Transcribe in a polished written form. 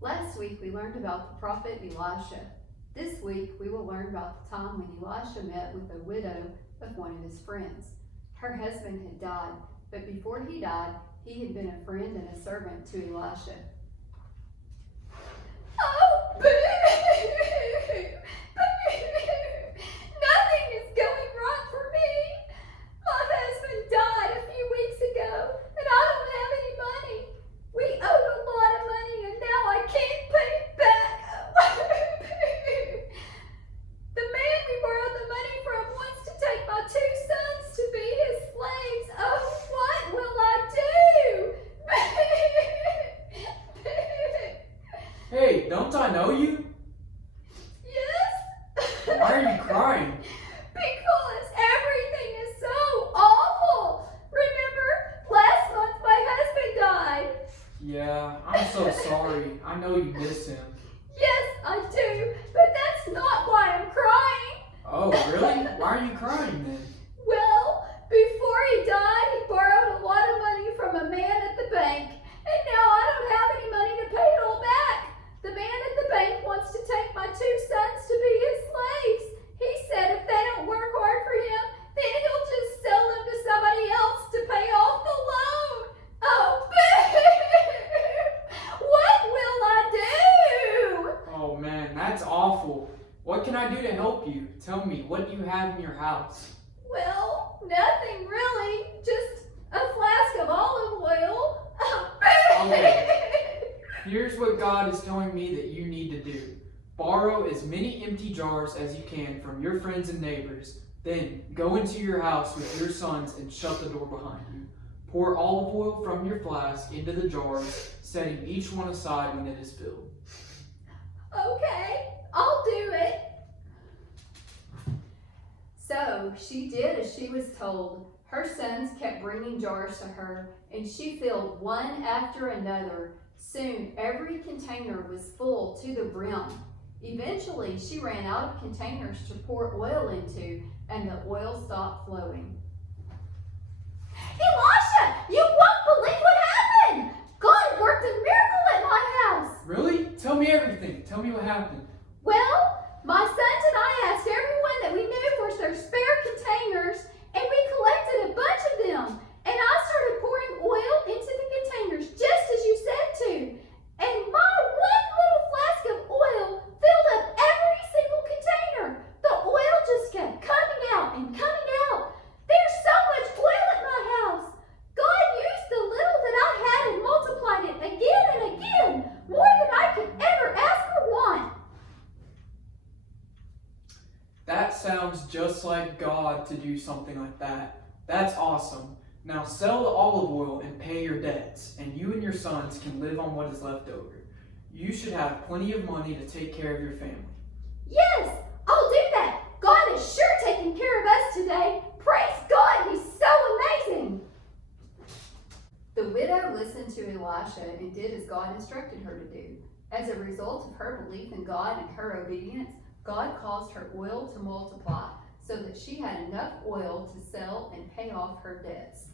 Last week we learned about the prophet Elisha. This week we will learn about the time when Elisha met with the widow of one of his friends. Her husband had died, but before he died, he had been a friend and a servant to Elisha. Oh, boo! Nothing is going right for me. My husband died a few weeks ago, and I don't have any money. We owed a lot of money, and now I can't pay it back. The man we borrowed the money from wants to take my 2 sons to be his slaves. Oh, what will I do? Hey, don't I know you? Yes? Why are you crying? Because everything is so awful. Remember, last month my husband died. Yeah, I'm so sorry. I know you miss him. Yes, I do, but that's not why I'm crying. Oh, really? Why are you crying then? Well, before he died, he borrowed a lot of money from a man at the bank, and now I don't have any money to pay it all back. The man at the bank wants to take my 2 sons to be his slaves. He said if they don't work hard for him, then he'll just sell them to somebody else to pay off the loan. Oh, what will I do? Oh man, that's awful. What can I do to help you? Tell me, what do you have in your house? Well, nothing really. Just a flask of olive oil. Okay. Here's what God is telling me that you need to do. Borrow as many empty jars as you can from your friends and neighbors. Then go into your house with your sons and shut the door behind you. Pour olive oil from your flask into the jars, setting each one aside when it is filled. Okay, I'll do it. So she did as she was told. Her sons kept bringing jars to her, and she filled one after another. Soon every container was full to the brim. Eventually she ran out of containers to pour oil into, and the oil stopped flowing. Elisha, you won't believe what happened. God worked a miracle at my house. Really? Tell me everything. Tell me what happened. Well, my sons and I asked everyone that we knew for their spare containers, and we collected a bunch of them. And I started pouring oil into the containers just as you said to. And my one little flask of oil filled up every single container. The oil just kept coming out and coming out. There's so much oil at my house. God used the little that I had and multiplied it again and again, more than I could ever ask or want. That sounds just like God to do something like that. That's awesome. Now sell the olive oil and pay your debts, and you and your sons can live on what is left over. You should have plenty of money to take care of your family. Yes, I'll do that. God is sure taking care of us today. Praise God, He's so amazing. The widow listened to Elisha and did as God instructed her to do. As a result of her belief in God and her obedience, God caused her oil to multiply so that she had enough oil to sell and pay off her debts.